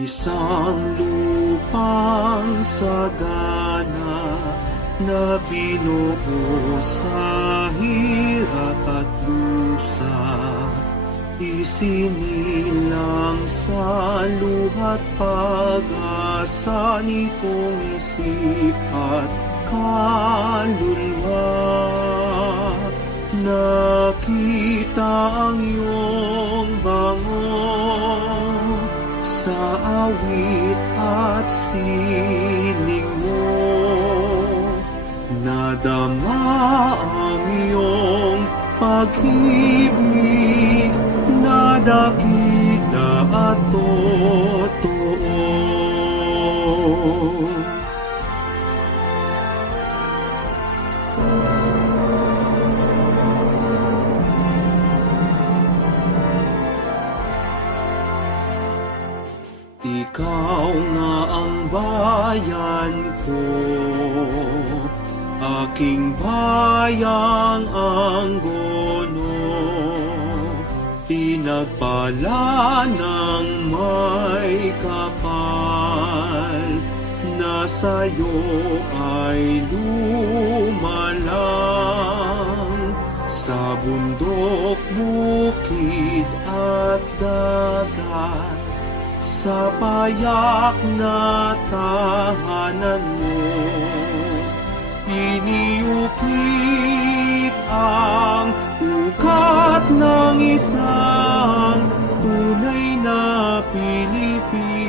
Isang lupang sagana na binuo sa hirap at lusa, isinilang sa luhat pag-asa nitong isip at kaluluwa. Nakita ang iyong bango sa awit at sining mo, nadama ang iyong pag-ibig na dakila at totoo. Ikaw nga ang bayan ko, aking bayang Angono, pinagpala ng may kapal, na sa'yo ay lumalang, sa bundok, bukid at dagat, sa payak na tahanan mo, iniukit ang ugat ng isang tunay na Pilipino.